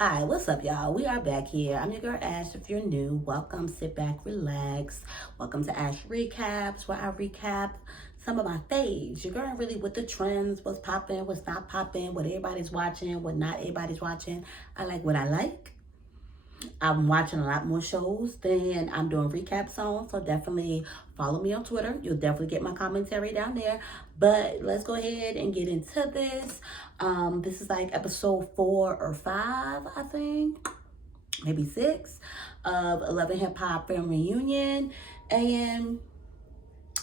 Alright, what's up, y'all? We are back here. I'm your girl Ash. If you're new, welcome, sit back, relax. Welcome to Ash Recaps, where I recap some of my faves. You're going really with the trends, what's popping, what's not popping, what everybody's watching, what not everybody's watching. I like what I like. I'm watching a lot more shows than I'm doing recaps on, so definitely follow me on Twitter. You'll definitely get my commentary down there. But let's go ahead and get into this. This is like episode 4 or 5, I think, maybe 6 of 11 Hip Hop Film Reunion. And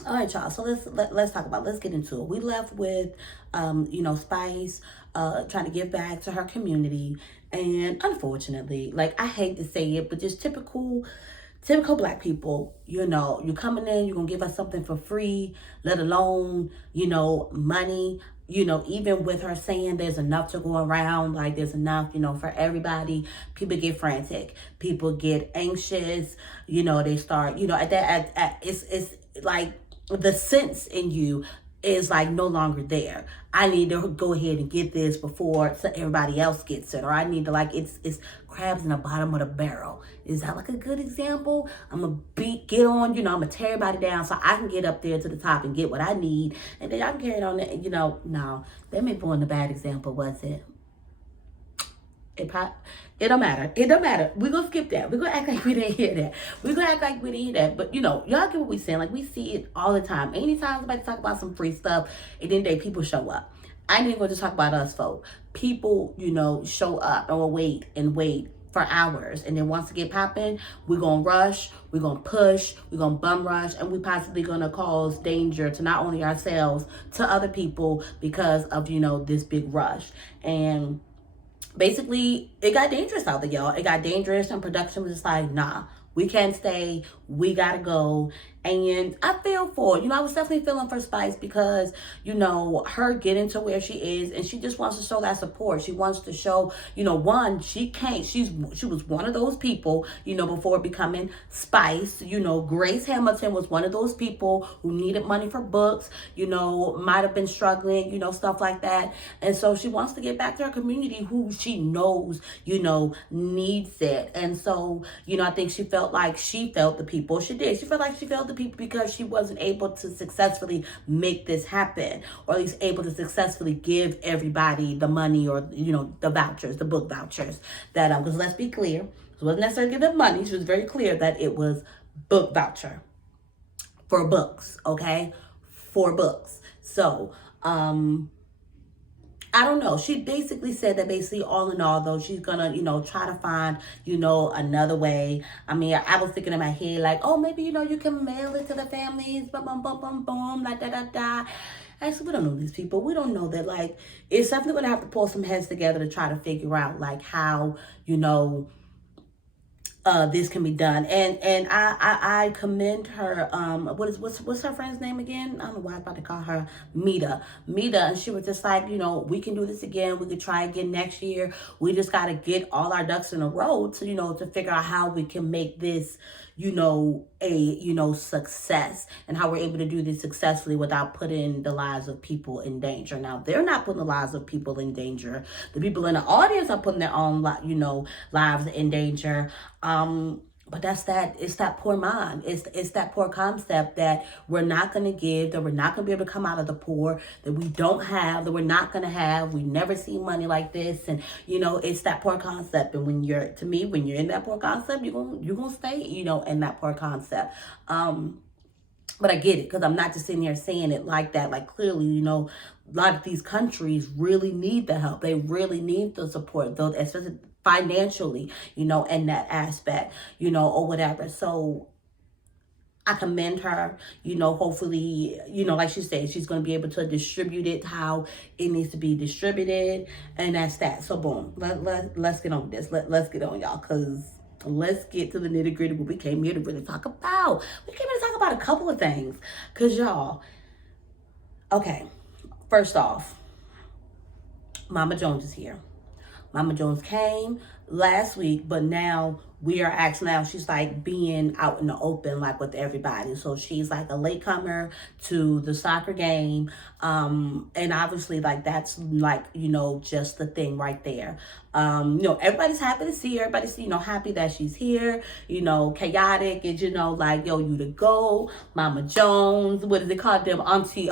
all right, y'all. So let's talk about. Let's get into it. We left with, Spice, trying to give back to her community, and unfortunately, like I hate to say it, but just typical Black people. You coming in, you're gonna give us something for free, let alone money. Even with her saying there's enough to go around, like there's enough, for everybody, people get frantic, people get anxious. They start, it's like the sense in you is like no longer there. I need to go ahead and get this before everybody else gets it, or I need to it's crabs in the bottom of the barrel. Is that like a good example? I'm gonna get on, I'm gonna tear everybody down so I can get up there to the top and get what I need, and then I can carry it on. No, that may be a bad example, was it? It don't matter. It don't matter. We're gonna skip that. We're gonna act like we didn't hear that. We're gonna act like we didn't hear that. But y'all get what we saying. Like we see it all the time. Anytime somebody talk about some free stuff, and then people show up. I ain't even gonna just talk about us folk. People, show up and will wait for hours, and then once it get popping, we're gonna rush, we're gonna push, we're gonna bum rush, and we possibly gonna cause danger to not only ourselves, to other people because of this big rush. And basically it got dangerous out there, y'all. It got dangerous, and production was just like, nah, we can't stay, we gotta go. And I feel for I was definitely feeling for Spice because her getting to where she is, and she just wants to show that support. She wants to show one, she was one of those people before becoming Spice. Grace Hamilton was one of those people who needed money for books, might have been struggling, stuff like that. And so she wants to get back to her community who she knows needs it. And so I think she felt the people. She did. She felt like she felt the people because she wasn't able to successfully make this happen, or at least able to successfully give everybody the money, or the vouchers, the book vouchers that because let's be clear, it wasn't necessarily giving money. She was very clear that it was book voucher for books, okay, for books. So I don't know. She basically said that all in all, though, she's gonna, try to find, another way. I mean, I was thinking in my head, like, oh, maybe, you can mail it to the families, boom, boom, boom, boom, boom, like, da, da, da. Actually, we don't know these people. We don't know that, like, it's definitely gonna have to pull some heads together to try to figure out, like, how, this can be done. And I commend her. What's her friend's name again? I don't know why I was about to call her Mita. And she was just like, we can do this again. We could try again next year. We just got to get all our ducks in a row to to figure out how we can make this a success, and how we're able to do this successfully without putting the lives of people in danger. Now, they're not putting the lives of people in danger. The people in the audience are putting their own lives in danger. But it's that poor mind. It's that poor concept that we're not going to give, that we're not going to be able to come out of the poor, that we don't have, that we're not going to have. We never see money like this. And, it's that poor concept. And when you're in that poor concept, you're going to stay, in that poor concept. But I get it, because I'm not just sitting here saying it like that. Like, clearly, a lot of these countries really need the help. They really need the support, though, especially financially, in that aspect, or whatever. So I commend her, hopefully, like she said, she's going to be able to distribute it how it needs to be distributed. And that's that. So boom, let's get on this. Let's get on, y'all, because let's get to the nitty gritty. What we came here to really talk about. We came here to talk about a couple of things, because y'all, okay, first off, Mama Jones is here. Mama Jones came last week, but now we are actually, now she's like being out in the open, like with everybody. So she's like a latecomer to the soccer game. And obviously, like, that's like, just the thing right there. Everybody's happy to see her. Everybody's, happy that she's here, chaotic, and, like, yo, you to go, Mama Jones, what is it called, them auntie,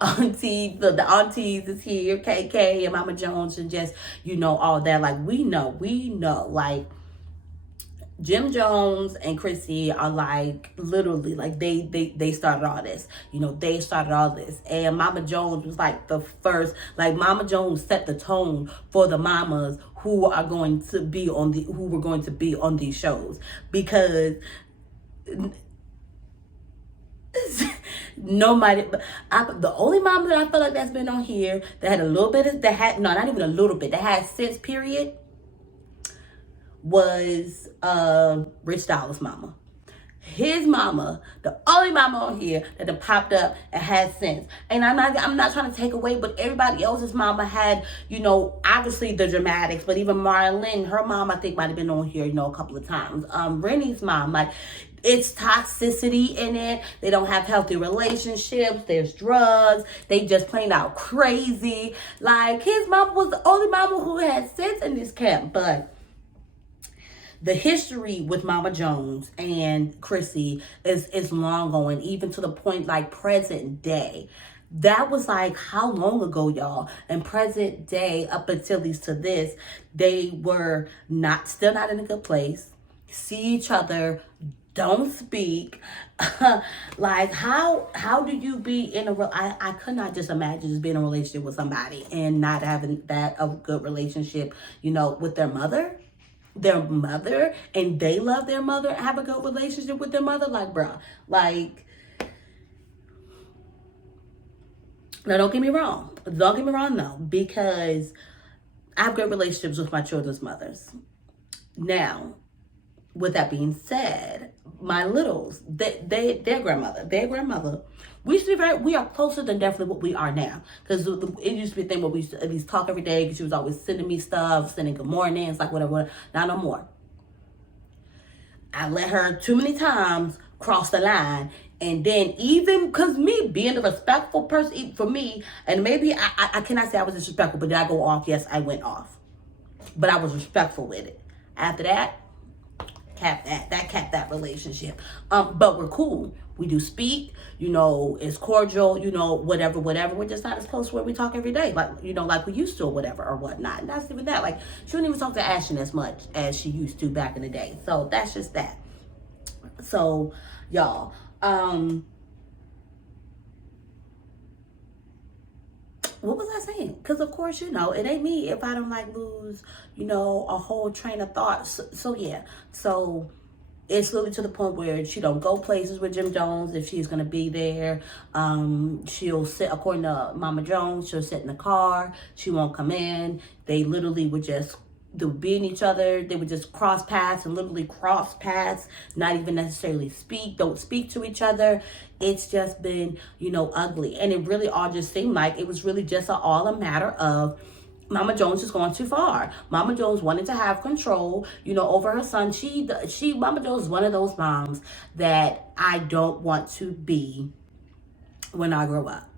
the aunties is here, KK and Mama Jones, and just, all that. Like, we know, like, Jim Jones and Chrissy are like literally like they started all this. They started all this. And Mama Jones was like the first, like Mama Jones set the tone for the mamas who were going to be on these shows. Because nobody, the only mama that I feel like that's been on here that had a little bit of, not even a little bit, that had sense, period, was Rich Dollar's mama. His mama, the only mama on here that popped up and had sense. And I'm not trying to take away, but everybody else's mama had, obviously the dramatics, but even Marlene, her mom, I think might have been on here, a couple of times. Rennie's mom, like, it's toxicity in it. They don't have healthy relationships. There's drugs. They just plain out crazy. Like, his mama was the only mama who had sense in this camp. But the history with Mama Jones and Chrissy is long going, even to the point like present day. That was like how long ago, y'all? And present day, up until least to this, they were still not in a good place. See each other, don't speak. Like, how do you be in I could not just imagine just being in a relationship with somebody and not having that a good relationship, with their mother, and they love their mother, have a good relationship with their mother. Like, bruh, like, now don't get me wrong though, because I have good relationships with my children's mothers. Now, with that being said, my littles, their grandmother, we are closer than definitely what we are now. Because it used to be a thing where we used to at least talk every day, because she was always sending me stuff, sending good mornings, like whatever. Not no more. I let her too many times cross the line. And then even because me being a respectful person, even for me, and maybe I cannot say I was disrespectful, but did I go off? Yes, I went off. But I was respectful with it. After that, kept that relationship. But we're cool. We do speak, it's cordial, whatever. We're just not as close where we talk every day, like, like we used to, or whatever, or whatnot. And that's even that. Like, she wouldn't even talk to Ashton as much as she used to back in the day. So that's just that. So, y'all, what was I saying? Because of course, it ain't me if I don't like lose, a whole train of thought. So yeah. So it's literally to the point where she don't go places with Jim Jones if she's gonna be there. She'll sit, according to Mama Jones, she'll sit in the car. She won't come in. They literally would just being each other. They would just cross paths, not even necessarily don't speak to each other. It's just been, ugly. And it really all just seemed like it was really just all a matter of Mama Jones is going too far. Mama Jones wanted to have control, over her son. Mama Jones is one of those moms that I don't want to be when I grow up.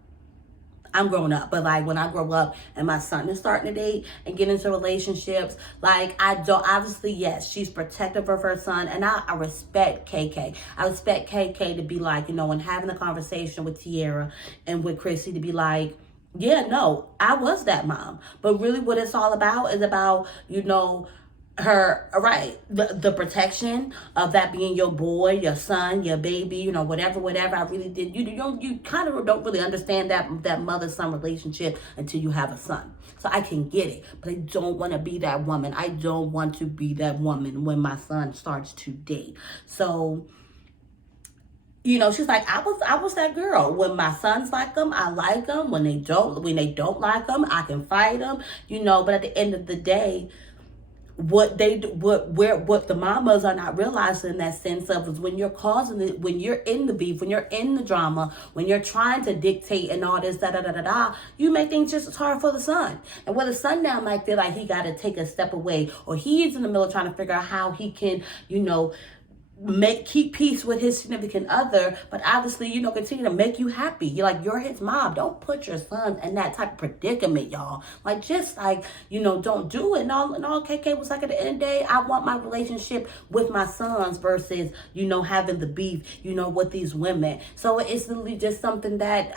I'm growing up, but like when I grow up and my son is starting to date and get into relationships, like obviously, yes, she's protective of her son, and I respect KK. I respect KK to be like, and having a conversation with Tierra and with Chrissy to be like, yeah, no, I was that mom. But really what it's all about is about, her, right, the protection of that being your boy, your son, your baby, whatever. I really did. You kind of don't really understand that mother-son relationship until you have a son. So I can get it, but I don't want to be that woman. I don't want to be that woman when my son starts to date. So, she's like, I was that girl. When my sons like them, I like them. When they don't like them, I can fight them. But at the end of the day, what the mamas are not realizing in that sense of is when you're causing it, when you're in the beef, when you're in the drama, when you're trying to dictate and all this you make things just as hard for the son. And where the son now might feel like he got to take a step away, or he's in the middle trying to figure out how he can, keep peace with his significant other, but obviously, continue to make you happy. You're his mom. Don't put your son in that type of predicament, y'all. Don't do it. And all KK was like, at the end of the day, I want my relationship with my sons versus, having the beef, with these women. So it's literally just something that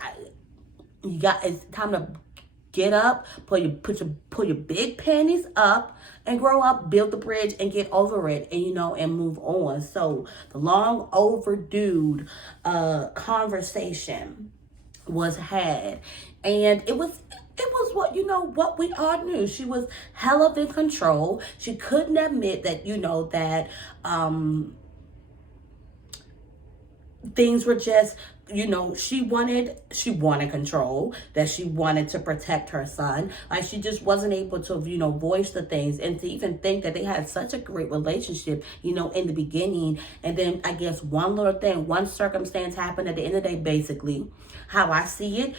it's time to get up, pull your big panties up, and grow up, build the bridge, and get over it, and move on. So the long overdue conversation was had, and it was what we all knew. She was hell of in control. She couldn't admit that things were just, she wanted control, that she wanted to protect her son. She just wasn't able to, voice the things, and to even think that they had such a great relationship, in the beginning. And then I guess one little thing, one circumstance happened at the end of the day. Basically, how I see it,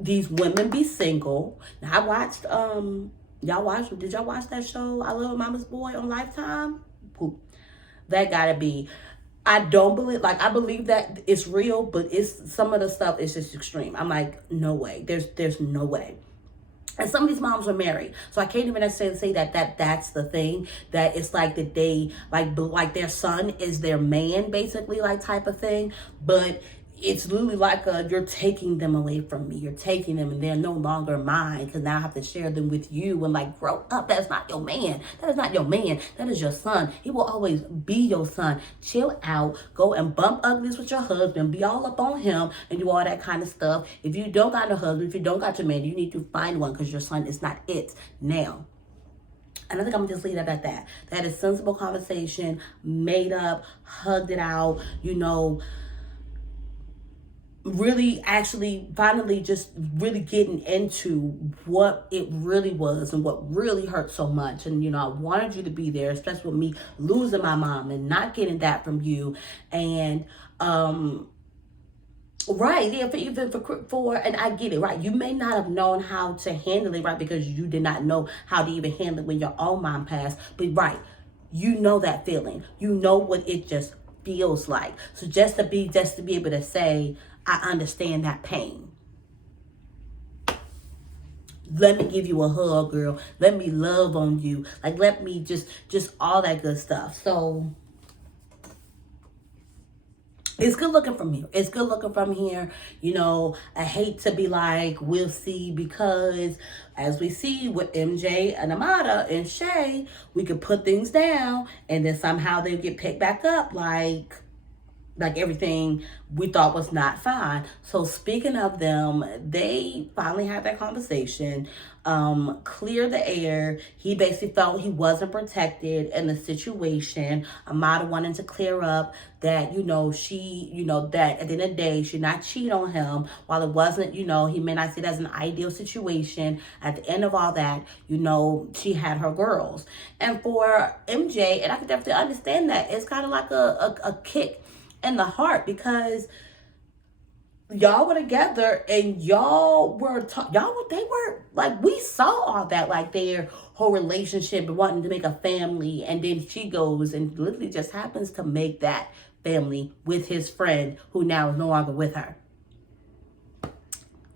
these women be single. Now, I watched, did y'all watch that show, I Love Mama's Boy, on Lifetime? Poop. That gotta be, I don't believe, I believe that it's real, but it's some of the stuff is just extreme. I'm like, no way. There's no way. And some of these moms are married, so I can't even necessarily say that's the thing. That it's like that they like their son is their man, basically, type of thing. But it's literally you're taking them away from me. You're taking them, and they're no longer mine, because now I have to share them with you. And grow up. That's not your man. That is not your man. That is your son. He will always be your son. Chill out. Go and bump uglies with your husband. Be all up on him and do all that kind of stuff. If you don't got a husband, if you don't got your man, you need to find one, because your son is not it now. And I think I'm going to just leave that at that. That is sensible conversation, made up, hugged it out, really actually finally just really getting into what it really was and what really hurt so much. And I wanted you to be there, especially with me losing my mom and not getting that from you. And right, yeah, for and I get it, right, you may not have known how to handle it, right, because you did not know how to even handle it when your own mom passed. But right, that feeling, what it just feels like. So just to be able to say, I understand that pain. Let me give you a hug, girl. Let me love on you. Let me just all that good stuff. So it's good looking from here. It's good looking from here. I hate to be we'll see, because as we see with MJ and Amada and Shay, we could put things down and then somehow they get picked back up everything we thought was not fine. So speaking of them, they finally had that conversation, clear the air. He basically felt he wasn't protected in the situation. Amada wanted to clear up that, she, that at the end of the day, she not cheat on him. While it wasn't, he may not see it as an ideal situation, at the end of all that, she had her girls. And for MJ, and I can definitely understand that, it's kind of like a kick in the heart, because y'all were together and y'all were we saw all that, their whole relationship and wanting to make a family, and then she goes and literally just happens to make that family with his friend who now is no longer with her.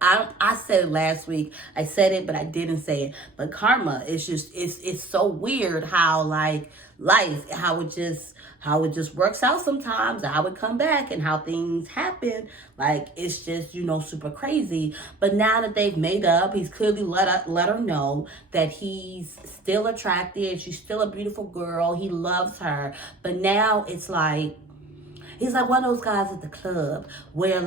I said it last week. I said it, but I didn't say it. But karma is just, it's so weird how life, how it just works out sometimes, how it come back and how things happen. It's just, super crazy. But now that they've made up, he's clearly let her know that he's still attracted. She's still a beautiful girl. He loves her. But now it's he's one of those guys at the club where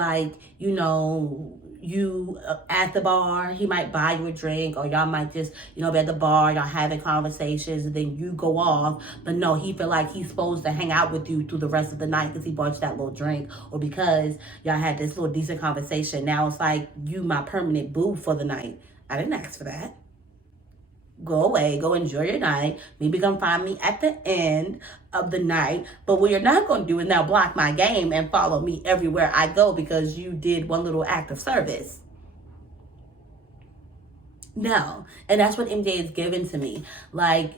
you at the bar, he might buy you a drink, or y'all might just, be at the bar, y'all having conversations, and then you go off. But no, he feel like he's supposed to hang out with you through the rest of the night because he bought you that little drink, or because y'all had this little decent conversation. Now it's you my permanent boo for the night. I didn't ask for that. go away, go enjoy your night. Maybe come find me at the end of the night. But what you're not going to do is now block my game and follow me everywhere I go because you did one little act of service. No. And that's what MJ is giving to me. Like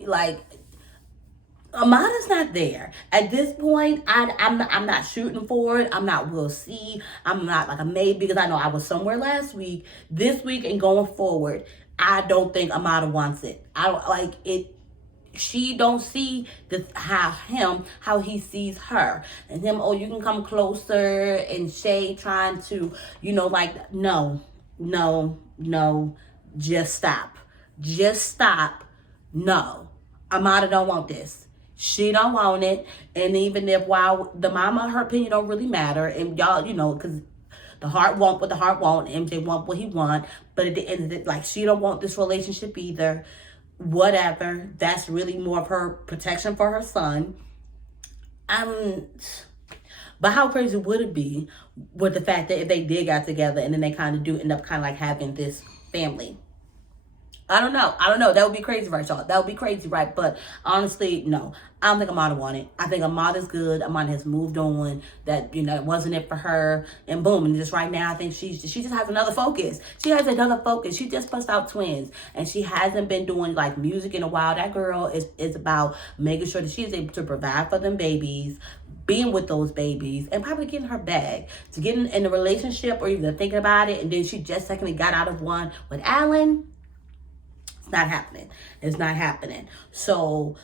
Amada's not there. At this point, I'm not shooting for it. I'm not we'll see. I'm not like a maybe because I know I was somewhere last week. This week and going forward, I don't think Amada wants it. I don't like it. She don't see how he sees her. And him, oh, you can come closer, and Shay trying to, like, no, just stop. Just stop. No. Amada don't want this. She don't want it. And even if while the mama, her opinion don't really matter, and y'all, because the heart want what the heart want, MJ want what he want, but at the end of it, like, she don't want this relationship either. Whatever. That's really more of her protection for her son. But how crazy would it be with the fact that if they did get together and then they kind of do end up kind of like having this family? I don't know. That would be crazy, right, y'all? That would be crazy, right? But honestly, no. I don't think Amada want it. I think Amada's good. Amada has moved on. That, it wasn't it for her. And boom. And just right now, I think she just has another focus. She has another focus. She just bust out twins. And she hasn't been doing, like, music in a while. That girl is about making sure that she's able to provide for them babies, being with those babies, and probably getting her bag. To get in a relationship or even thinking about it. And then she just secondly got out of one with Alan. It's not happening. It's not happening. So,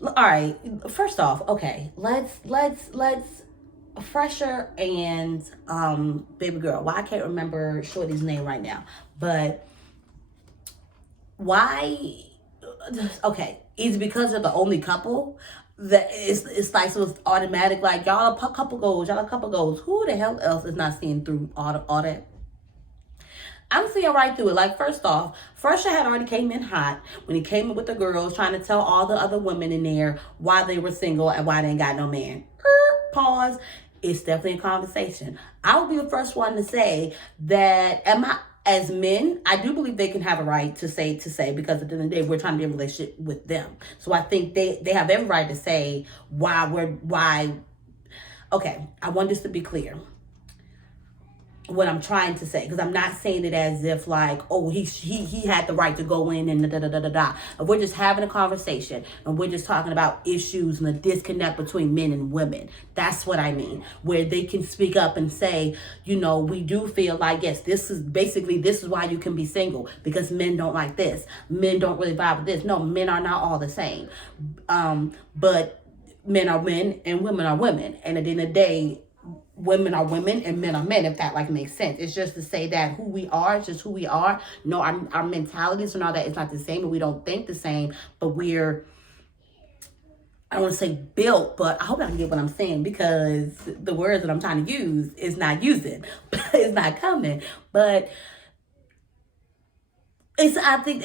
all right. First off, okay. Let's Phresher and baby girl. Well, I can't remember Shorty's name right now, but why? Okay, it's because they're the only couple that it's like so it's automatic. Like y'all a couple goals. Who the hell else is not seeing through all that? I'm seeing right through it. Like, first off, Phresher had already came in hot when he came in with the girls, trying to tell all the other women in there why they were single and why they ain't got no man. Pause. It's definitely a conversation. I will be the first one to say that as men, I do believe they can have a right to say, because at the end of the day, we're trying to be in a relationship with them. So I think they have every right to say why. Okay, I want this to be clear. What I'm trying to say, because I'm not saying it as if like, oh, he had the right to go in and da. If we're just having a conversation and we're just talking about issues and the disconnect between men and women, that's what I mean. Where they can speak up and say, we do feel like, yes, this is why you can be single, because men don't like this. Men don't really vibe with this. No, men are not all the same. But men are men and women are women. And at the end of the day, women are women and men are men, if that like makes sense. It's just to say that who we are is just who we are. No, our mentalities and all that is not the same, and we don't think the same, but we're, I don't want to say built, but I hope I can get what I'm saying, because the words that I'm trying to use is not using. It's not coming. But I think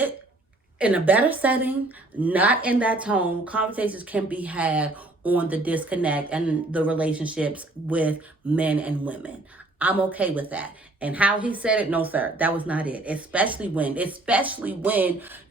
in a better setting, not in that tone, conversations can be had on the disconnect and the relationships with men and women. I'm okay with that. And how he said it, no sir, that was not it. Especially when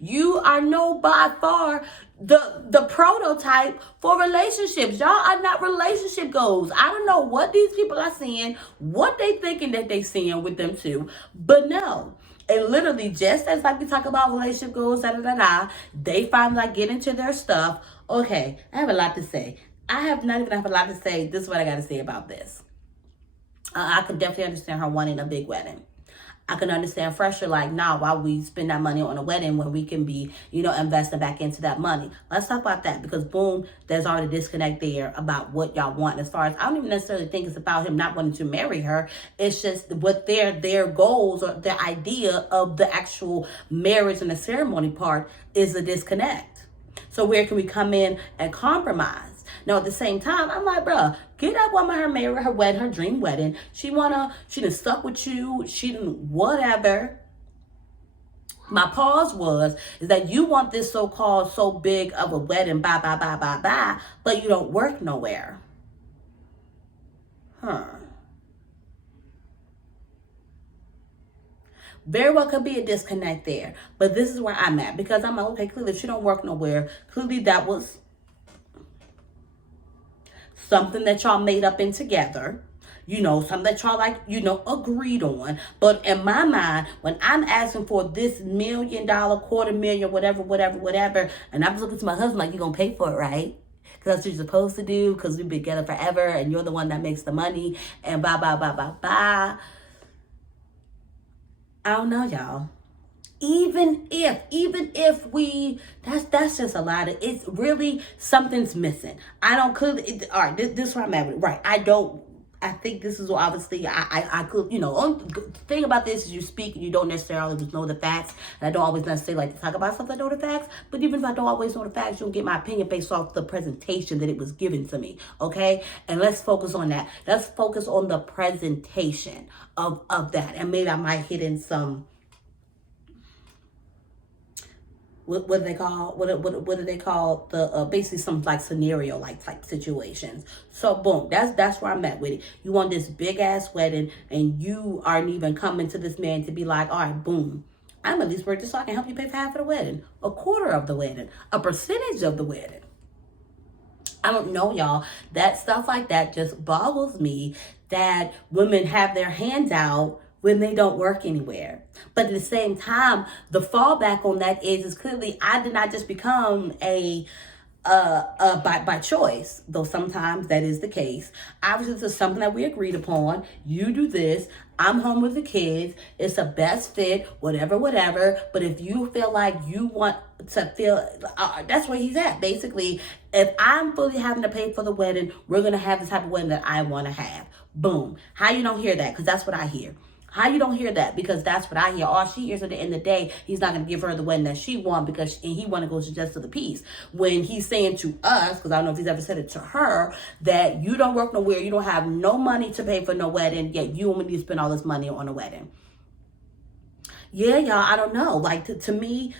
you are by far the prototype for relationships. Y'all are not relationship goals. I don't know what these people are seeing, what they thinking that they seeing with them too, but no. And literally, just as like we talk about relationship goals, they finally like get into their stuff. Okay, I have a lot to say. I have not even have a lot to say. This is what I got to say about this. I can definitely understand her wanting a big wedding. I can understand Phresher like, nah, why we spend that money on a wedding when we can be, investing back into that money. Let's talk about that, because boom, there's already a disconnect there about what y'all want. As far as, I don't even necessarily think it's about him not wanting to marry her. It's just what their goals or their idea of the actual marriage and the ceremony part is a disconnect. So where can we come in and compromise? Now, at the same time, I'm like, bruh, get that woman her marriage, her wedding, her dream wedding. She done stuck with you. She done whatever. My pause is that you want this so-called so big of a wedding, bye, but you don't work nowhere. Very well could be a disconnect there. But this is where I'm at, because I'm like, okay, clearly if she don't work nowhere, clearly that was something that y'all made up in together. Something that y'all agreed on. But in my mind, when I'm asking for this $1 million, $250,000, whatever, and I'm looking to my husband like, you gonna pay for it, right? Because that's what you're supposed to do, because we've been together forever, and you're the one that makes the money, and blah, blah, blah, blah, blah. I don't know, y'all. Even if we, that's just a lot of, it's really, something's missing. I don't clearly, all right, this is where I'm at with it. Right, I think this is obviously, I could, the thing about this is you speak and you don't necessarily know the facts. And I don't always necessarily like to talk about stuff I know the facts. But even if I don't always know the facts, you'll get my opinion based off the presentation that it was given to me. Okay? And let's focus on that. Let's focus on the presentation of that. And maybe I might hit in some, what do they call the basically some like scenario like type situations. So boom, that's where I'm at with it. You want this big ass wedding and you aren't even coming to this man to be like, all right, boom, I'm at least worth this so I can help you pay for half of the wedding, a quarter of the wedding, a percentage of the wedding. I don't know, y'all. That stuff like that just boggles me, that women have their hands out when they don't work anywhere. But at the same time, the fallback on that is clearly I did not just become by choice, though sometimes that is the case. Obviously, this is something that we agreed upon. You do this. I'm home with the kids. It's a best fit, whatever. But if you feel like you want to feel, that's where he's at. Basically, if I'm fully having to pay for the wedding, we're going to have the type of wedding that I want to have. Boom. How you don't hear that? Because that's what I hear. How you don't hear that? Because that's what I hear. All she hears at the end of the day, he's not going to give her the wedding that she wants because he want to go just to the piece. When he's saying to us, because I don't know if he's ever said it to her, that you don't work nowhere, you don't have no money to pay for no wedding, yet you want me to spend all this money on a wedding. Yeah, y'all, I don't know. Like, to me,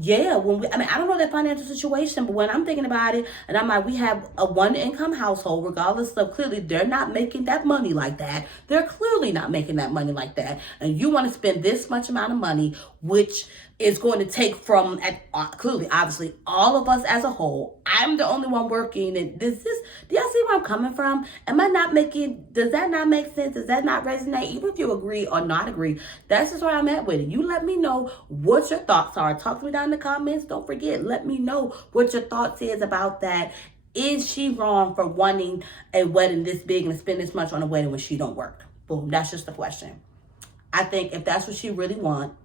yeah, I don't know that financial situation, but when I'm thinking about it, and I'm like, we have a one-income household, regardless of, clearly, they're not making that money like that. They're clearly not making that money like that. And you want to spend this much amount of money, which is going to take from, clearly, obviously, all of us as a whole. I'm the only one working. And do y'all see where I'm coming from? Does that not make sense? Does that not resonate? Even if you agree or not agree, that's just where I'm at with it. You let me know what your thoughts are. Talk to me down in the comments. Don't forget, let me know what your thoughts is about that. Is she wrong for wanting a wedding this big and spend this much on a wedding when she don't work? Boom, that's just the question. I think if that's what she really wants,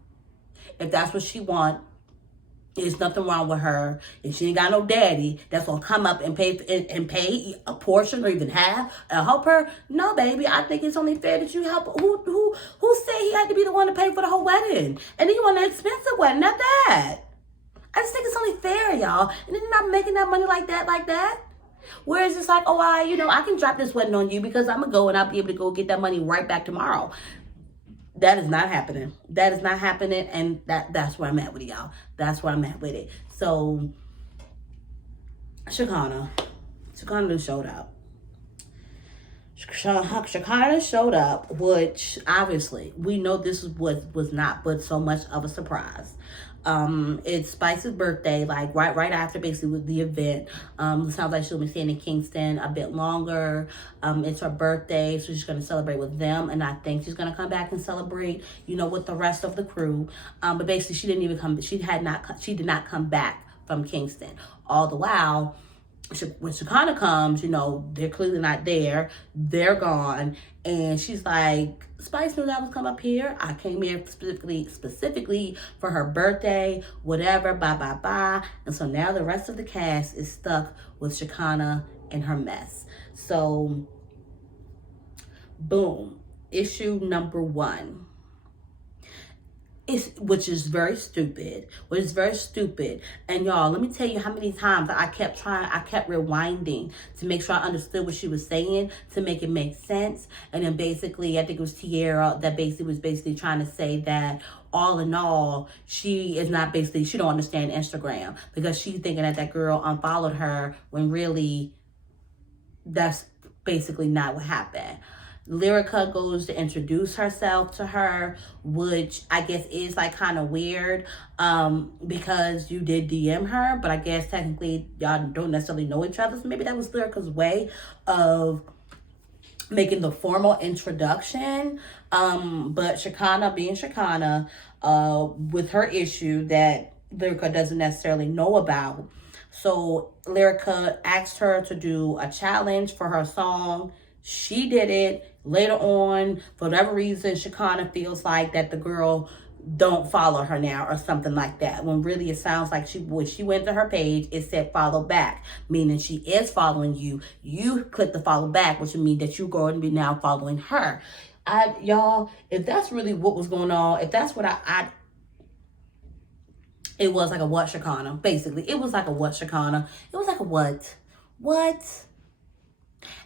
there's nothing wrong with her. If she ain't got no daddy that's gonna come up and pay a portion or even half and help her, no, baby. I think it's only fair that you help. Who said he had to be the one to pay for the whole wedding? And then you want an expensive wedding, not that. I just think it's only fair, y'all. And then you're not making that money like that. Whereas it's like, oh, I can drop this wedding on you because I'm gonna go and I'll be able to go get that money right back tomorrow. That is not happening. And that's where I'm at with it, y'all. That's where I'm at with it. So, Shekina done showed up. Shekina showed up, which obviously we know this was not but so much of a surprise. It's Spice's birthday, like right after basically with the event. It sounds like she'll be staying in Kingston a bit longer. It's her birthday, so she's gonna celebrate with them, and I think she's gonna come back and celebrate, with the rest of the crew. But basically, she didn't even come. She did not come back from Kingston. All the while, when Shekina comes, they're clearly not there. They're gone. And she's like, Spice knew I was come up here. I came here specifically for her birthday, whatever, bye. And so now the rest of the cast is stuck with Shekina and her mess. So, boom. Issue number 1. Which is very stupid. And y'all, let me tell you how many times I kept rewinding to make sure I understood what she was saying, to make it make sense. And then basically, I think it was Tiara that was trying to say that all in all, she don't understand Instagram because she's thinking that girl unfollowed her when really that's basically not what happened. Lyrica goes to introduce herself to her, which I guess is like kind of weird, because you did DM her, but I guess technically y'all don't necessarily know each other. So maybe that was Lyrica's way of making the formal introduction. But Shekina being Shekina, with her issue that Lyrica doesn't necessarily know about. So Lyrica asked her to do a challenge for her song. She did it. Later on, for whatever reason, Shekina feels like that the girl don't follow her now or something like that, when really it sounds like when she went to her page, it said follow back, meaning she is following you. You click the follow back, which would mean that you're going to be now following her. Y'all, if that's really what was going on, if that's what it was like a what Shekina, basically. It was like a what Shekina. It was like a what?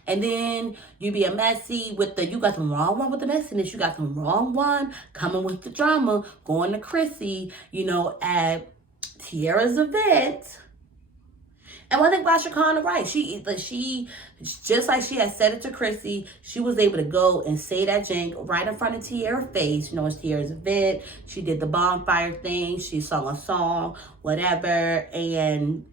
And then you be a messy with you got the wrong one with the messiness. You got the wrong one coming with the drama, going to Chrissy, at Tiara's event. And one thing about Shekina, right? She just like she had said it to Chrissy, she was able to go and say that jank right in front of Tiara's face. It's Tiara's event. She did the bonfire thing. She sung a song, whatever. And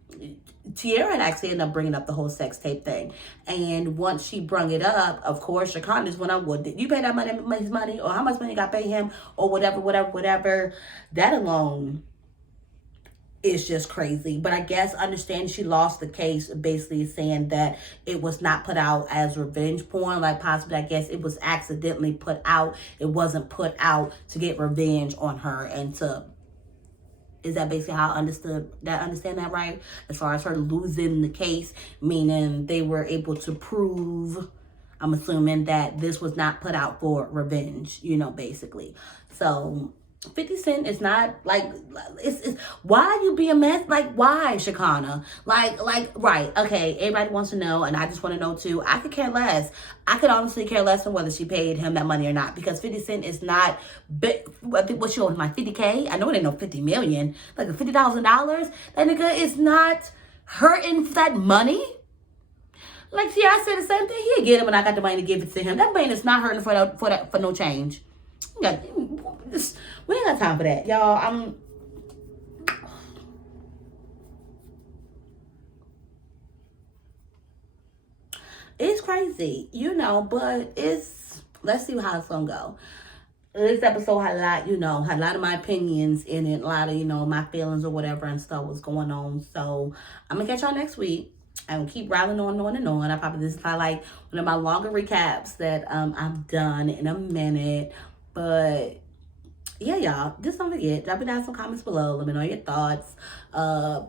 Tiara had actually ended up bringing up the whole sex tape thing. And once she brung it up, of course, Shekina just went on, well, did you pay that money, his money? Or how much money you got to pay him? Or whatever. That alone is just crazy. But I guess understand she lost the case, basically saying that it was not put out as revenge porn. Like possibly, I guess it was accidentally put out. It wasn't put out to get revenge on her and to... Is that basically how I understand that right? As far as her losing the case, meaning they were able to prove, I'm assuming, that this was not put out for revenge, basically. So 50 Cent is not like, it's why you be a mess? Like, why, Shekina? Like, right, okay, everybody wants to know, and I just want to know too. I could care less. I could honestly care less on whether she paid him that money or not, because 50 Cent is not big. What you owe him, like 50K? I know it ain't no 50 million, like $50,000. That nigga is not hurting for that money. Like, see, I said the same thing. He'll get it when I got the money to give it to him. That man is not hurting for no change. Yeah, we ain't got time for that, y'all. It's crazy, but let's see how it's gonna go. This episode had a lot, had a lot of my opinions in it, a lot of, my feelings or whatever and stuff was going on. So I'm gonna catch y'all next week. I'm gonna keep rattling on and on. This is probably like one of my longer recaps that I've done in a minute. But yeah, y'all, just don't forget, drop it down some comments below. Let me know your thoughts.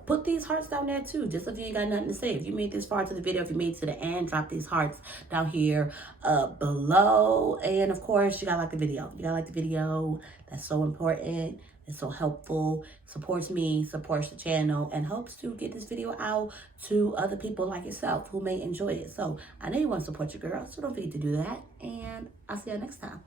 Put these hearts down there too, just if you ain't got nothing to say. If you made this far to the video, if you made it to the end, drop these hearts down here below. And of course, you gotta like the video. That's so important. It's so helpful. Supports me, supports the channel, and helps to get this video out to other people like yourself who may enjoy it. So I know you want to support your girl, so don't forget to do that. And I'll see you next time.